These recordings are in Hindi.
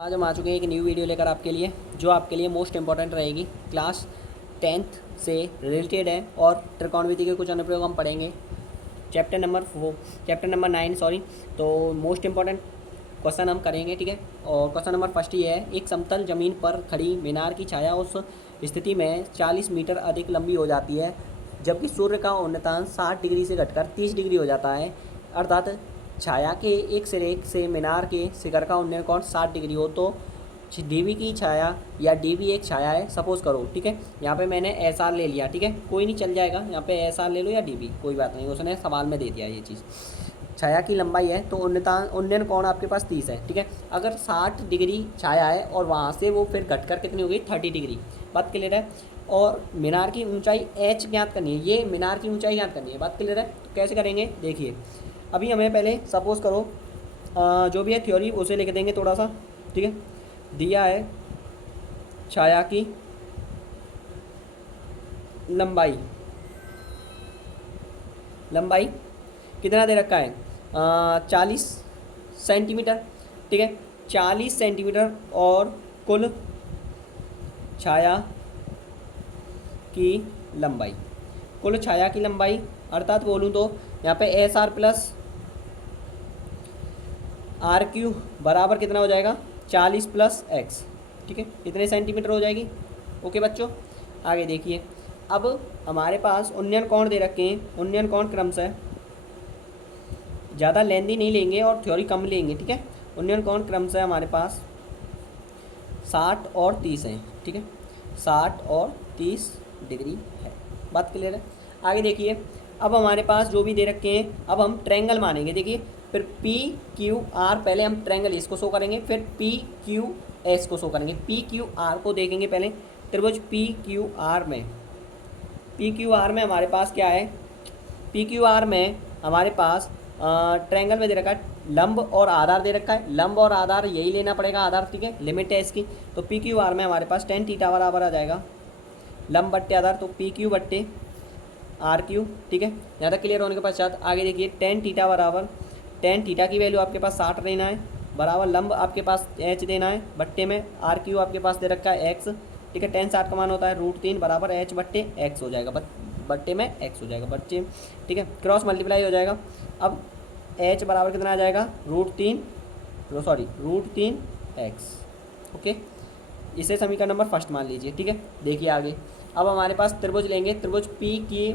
आज हम आ चुके हैं एक न्यू वीडियो लेकर आपके लिए, जो आपके लिए मोस्ट इंपॉर्टेंट रहेगी। क्लास 10th से रिलेटेड है और त्रिकोणमिति के कुछ अनुप्रयोग हम पढ़ेंगे। Chapter number 9 sorry. तो मोस्ट इंपॉर्टेंट क्वेश्चन हम करेंगे, ठीक है। और क्वेश्चन नंबर फर्स्ट ये है, एक समतल जमीन पर खड़ी मीनार की छाया उस स्थिति में 40 मीटर अधिक लंबी हो जाती है जबकि सूर्य का उन्नतांश 60 डिग्री से घटकर 30 डिग्री हो जाता है। अर्थात छाया के एक सिरे से मीनार के शिखर का उन्नयन कोण 60 डिग्री हो तो डीवी की छाया या डीवी एक छाया है, सपोज करो, ठीक है। यहाँ पे मैंने एस आर ले लिया, ठीक है, कोई नहीं चल जाएगा, यहाँ पे एस आर ले लो या डीवी, कोई बात नहीं, उसने सवाल में दे दिया ये चीज़। छाया की लंबाई है तो उन्नयन कोण आपके पास 30 है, ठीक है। अगर 60 डिग्री छाया है और वहाँ से वो फिर घटकर कितनी हो गई 30 डिग्री, बात क्लियर है। और मीनार की ऊंचाई एच ज्ञात करनी है, ये मीनार की ऊंचाई ज्ञात करनी है, बात क्लियर है। तो कैसे करेंगे देखिए, अभी हमें पहले सपोज करो जो भी है थ्योरी उसे लिख देंगे थोड़ा सा, ठीक है। दिया है छाया की लंबाई कितना दे रखा है 40 सेंटीमीटर, ठीक है, 40 सेंटीमीटर। और कुल छाया की लंबाई अर्थात बोलूँ तो यहाँ पे S R plus R Q बराबर कितना हो जाएगा 40 प्लस एक्स, ठीक है, कितने सेंटीमीटर हो जाएगी। ओके बच्चों, आगे देखिए। अब हमारे पास उन्नयन कोण दे रखे हैं, उन्नयन कोण क्रमशः ज़्यादा लेंदी नहीं लेंगे और थ्योरी कम लेंगे, ठीक है। उन्नयन कोण क्रमशः हमारे पास 60 और 30 है, ठीक है, 60 और 30 डिग्री है, बात क्लियर है। आगे देखिए, अब हमारे पास जो भी दे रखे हैं, अब हम ट्रायंगल मानेंगे। देखिए, फिर पी क्यू आर, पहले हम ट्रायंगल इसको शो करेंगे, फिर पी क्यू एस को शो करेंगे। पी क्यू आर को देखेंगे पहले, त्रिभुज पी क्यू आर में हमारे पास क्या है, पी क्यू आर में हमारे पास ट्रायंगल में दे रखा है लंब और आधार दे रखा है, लंब और आधार यही लेना पड़ेगा, आधार, ठीक है, लिमिट है इसकी। तो पी क्यू आर में हमारे पास tan थीटा बराबर आ जाएगा लंब बट्टे आधार, तो पी क्यू बट्टे आर क्यू, ठीक है। यहाँ तक क्लियर होने के पश्चात आगे देखिए, tan थीटा बराबर, tan थीटा की वैल्यू आपके पास 60 लेना है, बराबर लंब आपके पास h देना है, बट्टे में आर क्यू आपके पास दे रखा है x, ठीक है। tan 60 का मान होता है √3 बराबर h बट्टे x हो जाएगा, बट्टे में x हो जाएगा बच्चे, ठीक है, क्रॉस मल्टीप्लाई हो जाएगा। अब h बराबर कितना आ जाएगा √3 x, ओके। इसे समीकरण नंबर फर्स्ट मान लीजिए, ठीक है। देखिए आगे, अब हमारे पास त्रिभुज लेंगे, त्रिभुज पी क्यू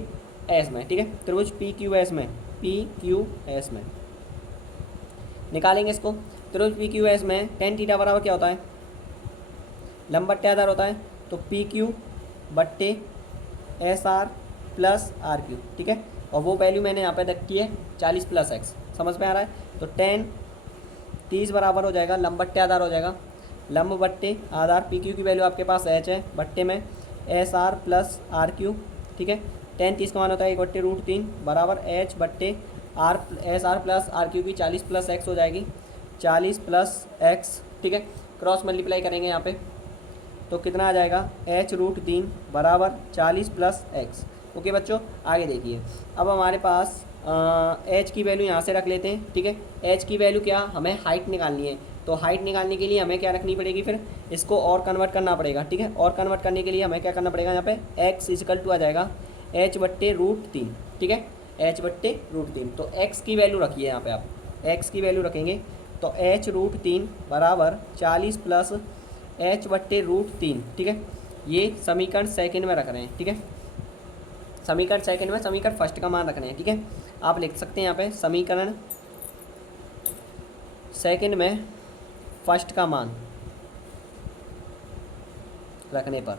एस में, ठीक है, त्रिभुज पी क्यू एस में निकालेंगे इसको। त्रिभुज पी क्यू एस में tan थीटा बराबर क्या होता है, लंब बट्टे आधार होता है, तो पी क्यू बट्टे S R plus R Q, ठीक है। और वो वैल्यू मैंने यहाँ पे रखी है 40 प्लस एक्स, समझ में आ रहा है। तो tan 30 बराबर हो जाएगा लंब बट्टे आधार हो जाएगा, लंब बट्टे आधार पी क्यू की वैल्यू आपके पास h है, बट्टे में S R plus R Q, ठीक है। tan 30 का मान होता है 1/√3 बराबर h बट्टे R S R plus R Q की 40 प्लस एक्स हो जाएगी, 40 प्लस एक्स, ठीक है। क्रॉस मल्टीप्लाई करेंगे यहाँ पे, तो कितना आ जाएगा h√3 बराबर 40 प्लस एक्स। ओके बच्चों, आगे देखिए। अब हमारे पास h की वैल्यू यहाँ से रख लेते हैं, ठीक है। h की वैल्यू क्या, हमें हाइट निकालनी है, तो हाइट निकालने के लिए हमें क्या रखनी पड़ेगी, फिर इसको और कन्वर्ट करना पड़ेगा, ठीक है। और कन्वर्ट करने के लिए हमें क्या करना पड़ेगा, यहाँ पे x = आ जाएगा h बट्टे √3, ठीक है, h बट्टे √3। तो x की वैल्यू रखिए, यहाँ पे आप x की वैल्यू रखेंगे तो h√3 बराबर 40 प्लस h बट्टे √3, ठीक है। ये समीकरण सेकंड में रख रहे हैं, ठीक है, समीकरण सेकंड में समीकरण फर्स्ट का मान रखना है, ठीक है। आप लिख सकते हैं यहाँ पे समीकरण सेकंड में फर्स्ट का मान रखने पर,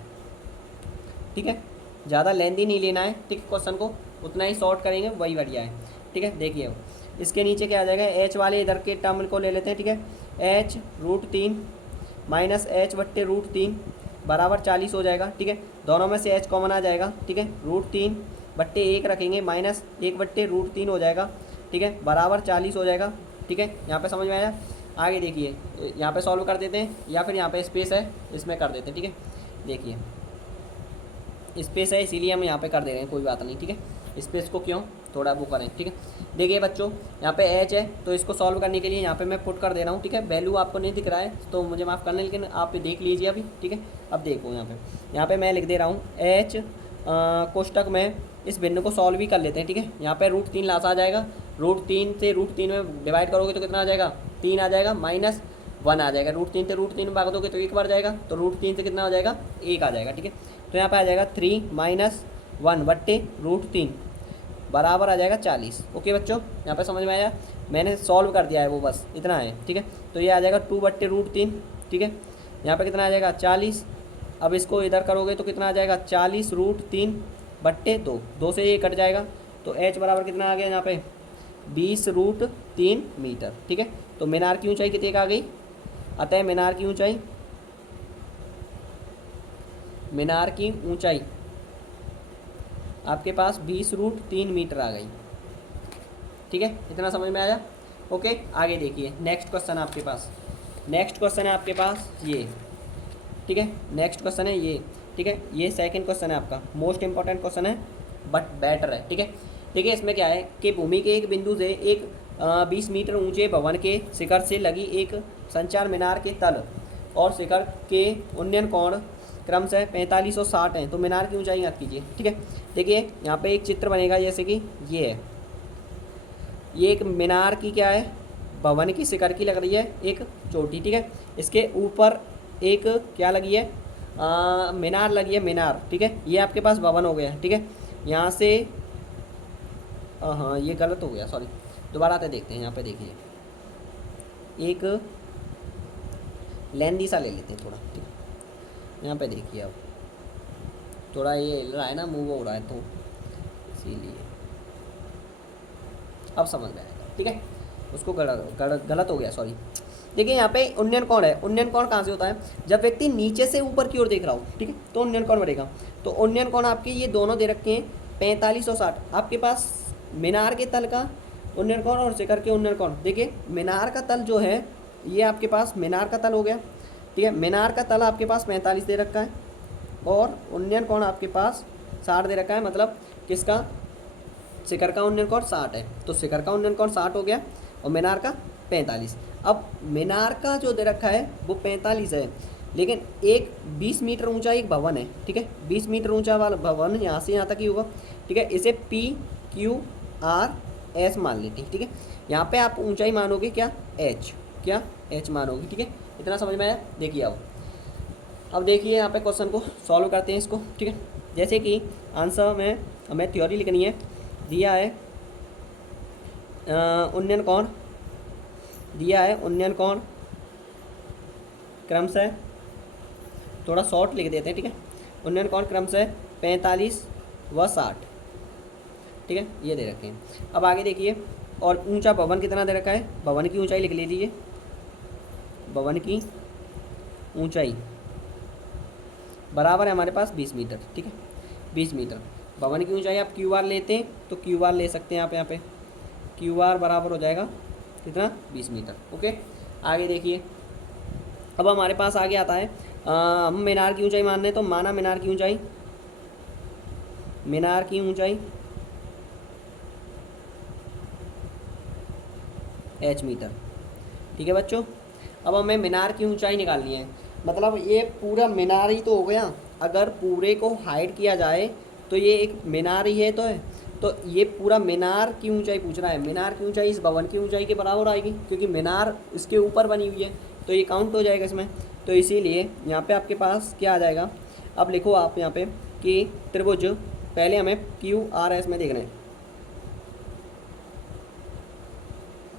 ठीक है, ज़्यादा लेंदी नहीं लेना है, ठीक है, क्वेश्चन को उतना ही शॉर्ट करेंगे वही बढ़िया है, ठीक है। देखिए इसके नीचे क्या आ जाएगा, h वाले इधर के टर्म को ले लेते हैं, ठीक है, h√3 माइनस h बट्टे √3 बराबर 40 हो जाएगा, ठीक है। दोनों में से h कॉमन आ जाएगा, ठीक है, √3 बट्टे 1 रखेंगे माइनस 1 बट्टे √3 हो जाएगा, ठीक है, बराबर 40 हो जाएगा, ठीक है। यहाँ पे समझ में आया। आगे देखिए, यहाँ पे सॉल्व कर देते हैं या फिर यहाँ पे स्पेस है इसमें कर देते हैं, ठीक है। देखिए स्पेस है इसीलिए हम यहाँ पे कर दे रहे हैं, कोई बात नहीं, ठीक है। स्पेस को क्यों थोड़ा वो करें, ठीक है। देखिए बच्चों, यहाँ पे एच है तो इसको सॉल्व करने के लिए यहाँ पे मैं पुट कर दे रहा हूँ, ठीक है। वैल्यू आपको नहीं दिख रहा है तो मुझे माफ़ करना, लेकिन आप देख लीजिए अभी, ठीक है। अब देखो यहाँ पे मैं लिख दे रहा हूँ एच कोष्टक में इस बिंदु को सॉल्व भी कर लेते हैं, ठीक है। यहाँ पे √3 लासा आ जाएगा, √3 से √3 में डिवाइड करोगे तो कितना आ जाएगा, 3 आ जाएगा, -1 आ जाएगा। √3 से √3 में भाग दोगे तो 1 बार जाएगा, तो √3 से कितना हो जाएगा, 1 आ जाएगा, ठीक है। तो यहाँ पे आ जाएगा 3 - 1 बट्टे √3 बराबर आ जाएगा 40। ओके बच्चों, यहाँ पे समझ में आया, मैंने सॉल्व कर दिया है वो, बस इतना है, ठीक है। तो ये आ जाएगा 2 बट्टे √3, ठीक है। यहाँ पे कितना आ जाएगा 40। अब इसको इधर करोगे तो कितना आ जाएगा 40 √3 बट्टे 2, 2 से ये कट जाएगा, तो h बराबर कितना आ गया यहाँ पे 20 √3 मीटर, ठीक है। तो मीनार की ऊंचाई कितनी आ गई, अतः मीनार की ऊंचाई आपके पास 20 √3 मीटर आ गई, ठीक है। इतना समझ में आया। ओके, आगे देखिए नेक्स्ट क्वेश्चन आपके पास, ये, ठीक है। नेक्स्ट क्वेश्चन है ये, ठीक है। ये सेकंड क्वेश्चन है आपका, मोस्ट इंपॉर्टेंट क्वेश्चन है बट बेटर है, ठीक है। देखिए इसमें क्या है कि भूमि के एक बिंदु से एक 20 मीटर ऊंचे भवन के शिखर से लगी एक संचार मीनार के तल और शिखर के उन्नयन कोण क्रमशः 45 और 60 हैं, तो मीनार की ऊंचाई याद कीजिए, ठीक है। देखिए यहाँ पे एक चित्र बनेगा, जैसे कि ये है, ये एक मीनार की क्या है, भवन की शिखर की लग रही है एक चोटी, ठीक है। इसके ऊपर एक क्या लगी है, मीनार लगी है, मीनार, ठीक है। ये आपके पास भवन हो गया, ठीक है। यहाँ से हाँ ये गलत हो गया, सॉरी, दोबारा आते देखते हैं। यहाँ पे देखिए एक लेंदी सा ले लेते हैं थोड़ा, ठीक है। यहाँ पे देखिए अब थोड़ा ये हिल रहा है ना, मूव हो रहा है, तो इसीलिए अब समझ में आएगा, ठीक है। उसको गलत हो गया, सॉरी। देखिए यहाँ पे उन्नयन कोण है, उन्नयन कोण कहाँ से होता है, जब व्यक्ति नीचे से ऊपर की ओर देख रहा हो, ठीक है, तो उन्नयन कोण बढ़ेगा। तो उन्नयन कोण आपके ये दोनों दे रखे हैं 45 और 60। आपके पास मीनार के तल का उन्नयन कोण और शिखर के उन्नयन कोण, देखिए मीनार का तल जो है ये आपके पास मीनार का तल हो गया, ठीक है। मीनार का तल आपके पास 45 दे रखा है और उन्नयन कोण आपके पास 60 दे रखा है, मतलब किसका, शिखर का उन्नयन कोण 60 है, तो शिखर का उन्नयन कोण 60 हो गया और मीनार का 45। अब मीनार का जो दे रखा है वो 45 है, लेकिन एक 20 मीटर ऊंचा एक भवन है, ठीक है। 20 मीटर ऊंचा वाला भवन यहाँ से यहाँ तक ही होगा, ठीक है। इसे PQRS मान लेते हैं, ठीक है। यहाँ पे आप ऊंचाई मानोगे क्या, H मानोगे, ठीक है। इतना समझ में आया। देखिए अब देखिए यहाँ पे क्वेश्चन को सॉल्व करते हैं इसको, ठीक है। जैसे कि आंसर में हमें थ्योरी लिखनी है, दिया है उन्नयन कोण, क्रमशः, थोड़ा शॉर्ट लिख देते हैं, ठीक है। उन्नयन कोण क्रमशः 45 व 60, ठीक है, ये दे रखे हैं। अब आगे देखिए, और ऊंचा भवन कितना दे रखा है, भवन की ऊंचाई लिख लीजिए, भवन की ऊंचाई बराबर है हमारे पास 20 मीटर, ठीक है, 20 मीटर। भवन की ऊंचाई आप QR लेते हैं तो QR ले सकते हैं आप, यहाँ पे QR बराबर हो जाएगा कितना, 20 मीटर। ओके, आगे देखिए, अब हमारे पास आगे आता है हम मीनार की ऊंचाई मान रहे हैं, तो माना मीनार की ऊंचाई H मीटर, ठीक है बच्चों। अब हमें मीनार की ऊंचाई निकालनी है, मतलब ये पूरा मीनार ही तो हो गया, अगर पूरे को हाइड किया जाए तो ये एक मीनार ही है, तो ये पूरा मीनार की ऊंचाई पूछ रहा है। मीनार की ऊंचाई इस भवन की ऊंचाई के बराबर आएगी, क्योंकि मीनार इसके ऊपर बनी हुई है, तो ये काउंट हो जाएगा इसमें। तो इसीलिए यहाँ पे आपके पास क्या आ जाएगा, अब लिखो आप यहाँ पे कि त्रिभुज, पहले हमें QRS में देखना है,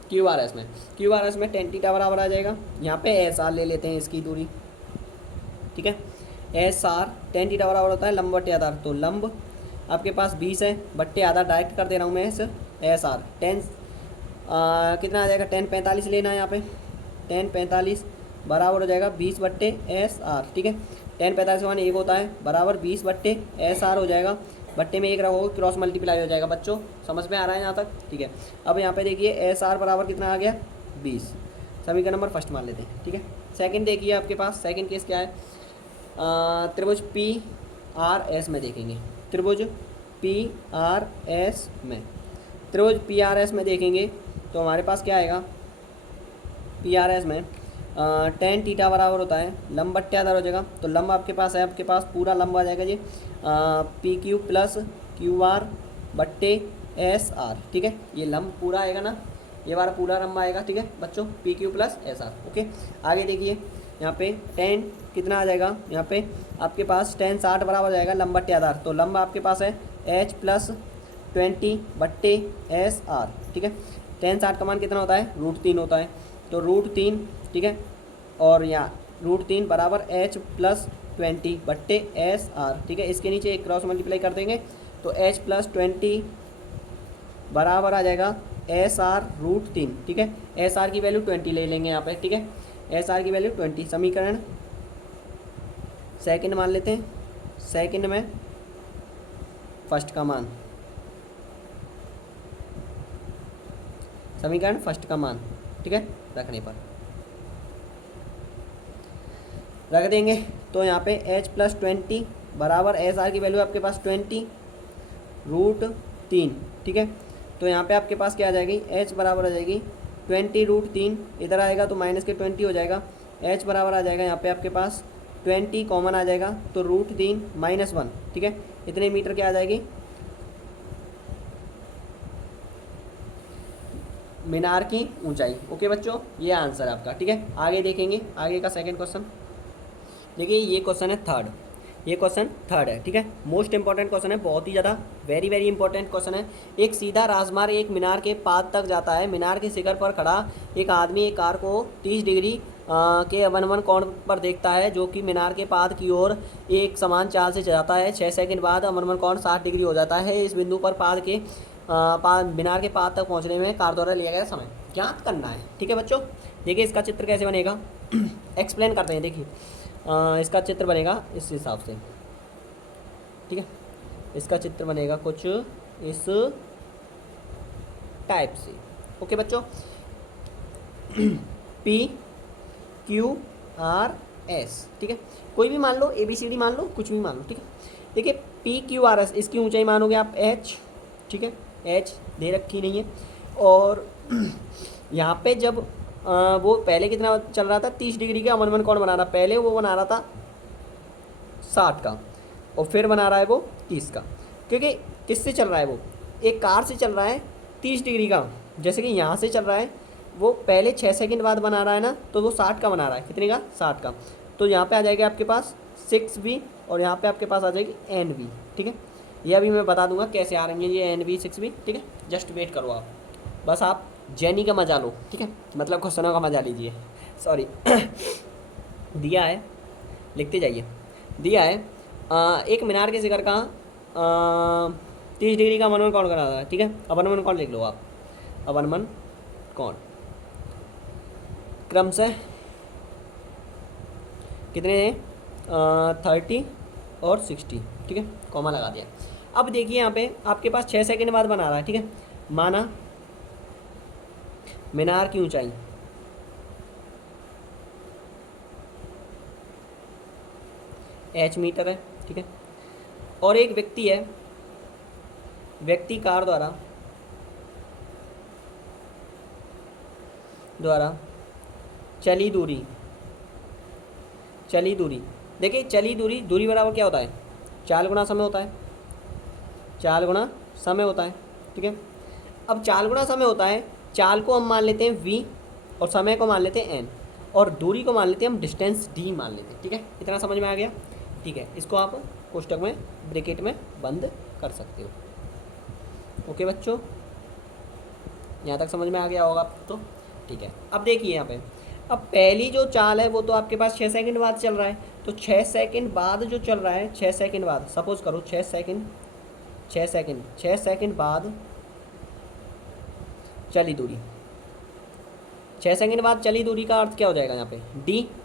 QRS में tan थीटा बराबर आ जाएगा। यहाँ पे SR ले लेते हैं, इसकी दूरी, ठीक है। SR tan थीटा बराबर होता है लंब बट्टे आधार, तो लंब आपके पास 20 है बट्टे आधार डायरेक्ट कर दे रहा हूँ मैं इस SR, tan कितना आ जाएगा, tan 45 लेना है यहाँ पे, tan 45 बराबर हो जाएगा 20 बट्टे SR, ठीक है। tan 45 का मान 1 होता है, बराबर 20 बट्टे SR हो जाएगा, बट्टे में 1 रखोगे क्रॉस मल्टीप्लाई हो जाएगा। बच्चों समझ में आ रहा है यहाँ तक, ठीक है। अब यहाँ पे देखिए SR बराबर कितना आ गया, 20, सभी का नंबर फर्स्ट मान लेते हैं, ठीक है। सेकंड देखिए आपके पास, सेकंड केस क्या है, त्रिभुज PRS में देखेंगे, त्रिभुज PRS में त्रिभुज PRS में देखेंगे तो हमारे पास क्या आएगा, PRS में टेन थीटा बराबर होता है लंब बट्टे आधार हो जाएगा। तो लंब आपके पास है, आपके पास पूरा लंब आ जाएगा जी PQ प्लस QR बट्टे SR, ठीक है। ये लंब पूरा आएगा ना, ये बार पूरा लंब आएगा, ठीक है बच्चों, PQ प्लस SR। ओके, आगे देखिए यहाँ पे टेन कितना आ जाएगा, यहाँ पे आपके पास टेन 60 बराबर जाएगा लंब बट्टे आधार। तो लंब आपके पास है H प्लस 20 बट्टे SR, ठीक है। टेन 60 का मान कितना होता है, √3 होता है। तो √3, ठीक है, और यहाँ √3 बराबर H प्लस 20 बट्टे SR, ठीक है। इसके नीचे एक क्रॉस मल्टीप्लाई कर देंगे तो H प्लस 20 बराबर आ जाएगा SR √3, ठीक है। SR की वैल्यू 20 ले लेंगे यहाँ पे, ठीक है। SR की वैल्यू 20, समीकरण सेकंड मान लेते हैं, सेकंड में फर्स्ट का मान, समीकरण फर्स्ट का मान, ठीक है, रखने पर रख देंगे। तो यहाँ पे H प्लस 20 बराबर SR की वैल्यू आपके पास 20 √3, ठीक है। तो यहाँ पे आपके पास क्या आ जाएगी, H बराबर आ जाएगी 20 √3, इधर आएगा तो माइनस के 20 हो जाएगा। H बराबर आ जाएगा यहाँ पे आपके पास 20 कॉमन आ जाएगा तो √3 -1, ठीक है। इतने मीटर क्या आ जाएगी, मीनार की ऊंचाई। ओके बच्चों, ये आंसर है आपका, ठीक है। आगे देखेंगे, आगे का सेकंड क्वेश्चन देखिए, ये क्वेश्चन है थर्ड, ये क्वेश्चन थर्ड है, ठीक है। मोस्ट इंपॉर्टेंट क्वेश्चन है, बहुत ही ज़्यादा वेरी वेरी इंपॉर्टेंट क्वेश्चन है। एक सीधा राजमार्ग एक मीनार के पाद तक जाता है। मीनार के शिखर पर खड़ा एक आदमी एक कार को 30 डिग्री के अवनमन कोण पर देखता है, जो कि मीनार के पाद की ओर एक समान चाल से जाता है। 6 सेकंड बाद अवनमन कोण 60 डिग्री हो जाता है। इस बिंदु पर मीनार के पाद तक पहुँचने में कार द्वारा लिया गया समय ज्ञात करना है, ठीक है बच्चों। देखिए इसका चित्र कैसे बनेगा, एक्सप्लेन करते हैं। देखिए इसका चित्र बनेगा इस हिसाब से, ठीक है। इसका चित्र बनेगा कुछ इस टाइप से, ओके बच्चों। PQRS, ठीक है, कोई भी मान लो, ABCD मान लो, कुछ भी मान लो, ठीक है। देखिए PQRS, इसकी ऊंचाई मानोगे आप H, ठीक है, H दे रखी नहीं है। और यहाँ पे जब वो पहले कितना चल रहा था, 30 डिग्री का अवनमन कोण बना रहा, पहले वो बना रहा था 60 का और फिर बना रहा है वो 30 का। क्योंकि किससे चल रहा है, वो एक कार से चल रहा है 30 डिग्री का, जैसे कि यहाँ से चल रहा है, वो पहले 6 सेकंड बाद बना रहा है ना, तो वो 60 का बना रहा है। कितने का, 60 का। तो यहाँ पे आ जाएगा आपके पास 6V और यहाँ पे आपके पास आ जाएगी NV, ठीक है। ये अभी मैं बता दूंगा कैसे आ रही है ये NV 6V, ठीक है। जस्ट वेट करो आप, बस आप जैनी का मजा लो, ठीक है, मतलब क्वेश्चनों का मजा लीजिए। सॉरी दिया है, लिखते जाइए। दिया है एक मीनार के शिखर का 30 डिग्री का अवनमन कोण करा रहा है, ठीक है। अवनमन कोण लिख लो आप, अवनमन कोण क्रमशः कितने हैं, 30 और 60, ठीक है, कॉमा लगा दिया। अब देखिए यहाँ पे आपके पास 6 सेकंड बाद बना रहा है, ठीक है। माना मीनार की ऊंचाई H मीटर है, ठीक है। और एक व्यक्ति है, व्यक्ति कार द्वारा चली दूरी, देखिए चली दूरी बराबर क्या होता है, 4 गुना समय होता है, 4 गुना समय होता है, ठीक है। अब 4 गुना समय होता है, चाल को हम मान लेते हैं V और समय को मान लेते हैं N और दूरी को मान लेते हैं हम डिस्टेंस D मान लेते हैं, ठीक है। इतना समझ में आ गया, ठीक है। इसको आप कोष्टक में ब्रैकेट में बंद कर सकते हो। ओके बच्चों, यहाँ तक समझ में आ गया होगा आपको, तो ठीक है। अब देखिए यहाँ पे, अब पहली जो चाल है वो तो आपके पास 6 सेकंड बाद चल रहा है, तो 6 सेकंड बाद जो चल रहा है, 6 सेकंड बाद सपोज करो 6 सेकंड बाद चली दूरी, 6 सेकंड बाद चली दूरी का अर्थ क्या हो जाएगा यहाँ पे,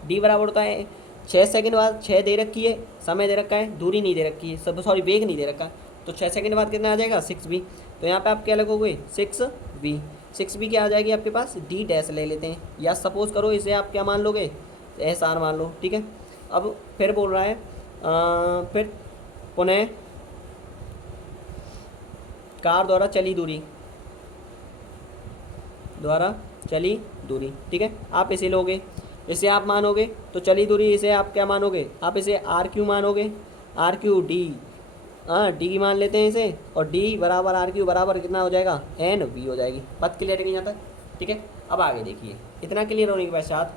D बराबर होता है 6 सेकंड बाद, 6 दे रखी है, समय दे रखा है, दूरी नहीं दे रखी है, सब सॉरी वेग नहीं दे रखा है, तो 6 सेकंड बाद कितना आ जाएगा 6V। तो यहाँ पे आप क्या लगोगे 6V क्या आ जाएगी आपके पास, D डैश ले लेते हैं, या सपोज करो इसे आप क्या मान लोगे, SR मान लो, ठीक है। अब फिर बोल रहा है फिर पुनः कार द्वारा चली दूरी, द्वारा चली दूरी, ठीक है। आप इसे लोगे, इसे आप मानोगे तो चली दूरी, इसे आप क्या मानोगे, आप इसे आर क्यू मानोगे, आर क्यू डी, हाँ डी मान लेते हैं इसे, और डी बराबर आर क्यू बराबर कितना हो जाएगा, एन वी हो जाएगी। बात क्लियर है कि यहाँ तक, ठीक है। अब आगे देखिए, इतना क्लियर होने के पश्चात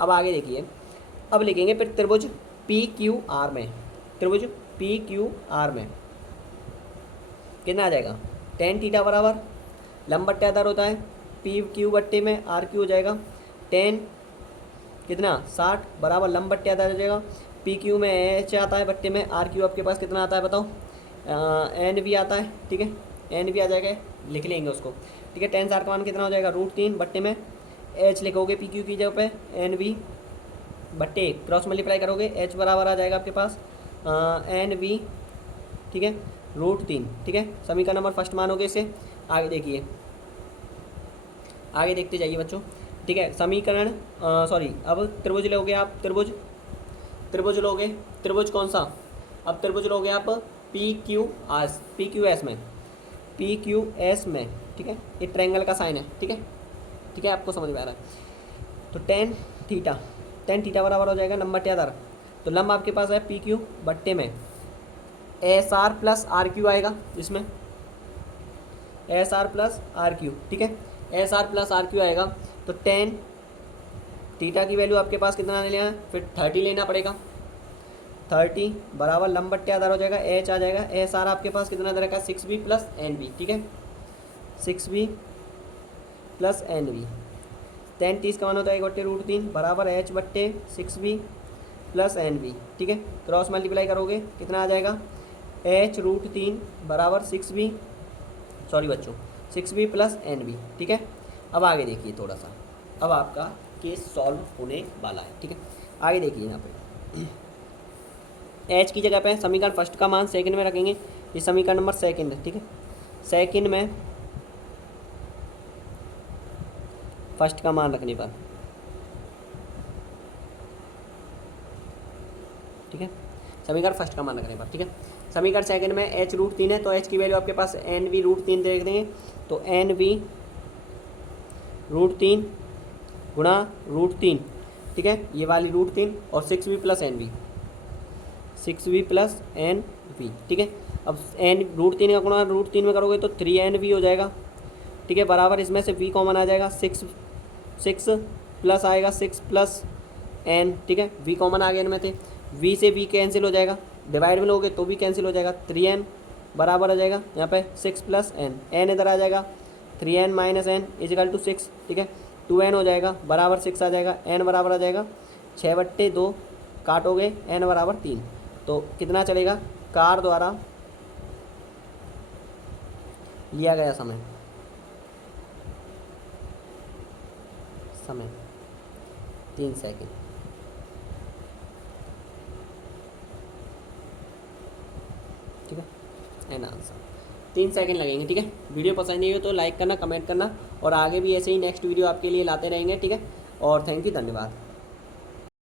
अब आगे देखिए, अब लिखेंगे फिर त्रिभुज पी क्यू आर में, त्रिभुज पी क्यू आर में कितना आ जाएगा, टेन थीटा बराबर लंब बट्टे आधार होता है, पी क्यू बट्टे में आर क्यू हो जाएगा, टेन कितना 60 बराबर लंब बट्टे आधार हो जाएगा, पी क्यू में एच आता है बट्टे में, आर क्यू आपके पास कितना आता है बताओ, एन भी आता है, ठीक है, एन भी आ जाएगा, लिख लेंगे उसको, ठीक है। टेन 60 का मान कितना हो जाएगा, √3 बट्टे में एच लिखोगे पी क्यू की जगह पे, एन वी बट्टे क्रॉस मल्टीप्लाई करोगे, एच बराबर आ जाएगा आपके पास एन वी, ठीक है, √3, ठीक है। समीकरण नंबर फर्स्ट मानोगे इसे। आगे देखिए, आगे देखते जाइए बच्चों, ठीक है। समीकरण सॉरी, अब त्रिभुज लोगे आप, त्रिभुज लोगे, त्रिभुज कौन सा, अब त्रिभुज लोगे आप पी क्यू एस में, पी क्यू एस में, ठीक है। ये ट्रायंगल का साइन है, ठीक है, ठीक है, आपको समझ में आ रहा है। तो टेन थीटा बराबर हो जाएगा लंब बट्टे आधार, तो लंब आपके पास है पी क्यू बट्टे में S R plus R Q आएगा, इसमें S R plus R Q, ठीक है, S R plus R Q आएगा। तो टेन थीटा की वैल्यू आपके पास कितना लेना है, फिर 30 लेना पड़ेगा, 30 बराबर लंब बट्टे आधार हो जाएगा, एच आ जाएगा, एस आर आपके पास कितना दे रखा है, 6b प्लस एन बी, ठीक है, 6b plus N B, ten 30 का मान होता है 1/√3 बराबर एच बट्टे 6b प्लस एन बी, ठीक है। क्रॉस मल्टीप्लाई करोगे कितना आ जाएगा, h√3 बराबर 6b, सॉरी बच्चों 6b प्लस एन बी, ठीक है। अब आगे देखिए थोड़ा सा, अब आपका केस सॉल्व होने वाला है, ठीक है। आगे देखिए यहाँ पे h की जगह पे समीकरण फर्स्ट का मान सेकंड में रखेंगे, ये समीकरण नंबर सेकंड है, ठीक है। सेकंड में फर्स्ट का मान रखने पर, ठीक है, समीकरण फर्स्ट का मान रखने पर, ठीक है। समीकरण सेकंड में h√3 है, तो h की वैल्यू आपके पास एन वी √3 देख देंगे, तो एन वी √3 गुणा √3, ठीक है, ये वाली √3 और 6b plus N V, 6b plus N V, ठीक है। अब एन √3 का गुणा √3 में करोगे तो 3nv हो जाएगा, ठीक है, बराबर इसमें से v कॉमन आ जाएगा, 6 प्लस आएगा 6 प्लस n, ठीक है, v कॉमन आ गया इनमें थे, v से v कैंसिल हो जाएगा, डिवाइड में लोगे तो भी कैंसिल हो जाएगा, 3n बराबर आ जाएगा यहाँ पे 6 प्लस n इधर आ जाएगा, 3n minus n is equal to 6, ठीक है, 2n हो जाएगा बराबर 6 आ जाएगा, n बराबर आ जाएगा 6/2, काटोगे n बराबर 3, तो कितना चलेगा, कार द्वारा लिया गया समय 3 सेकंड, ठीक है, एन आंसर 3 सेकंड लगेंगे, ठीक है। वीडियो पसंद नहीं हो तो लाइक करना, कमेंट करना, और आगे भी ऐसे ही नेक्स्ट वीडियो आपके लिए लाते रहेंगे, ठीक है। और थैंक यू, धन्यवाद।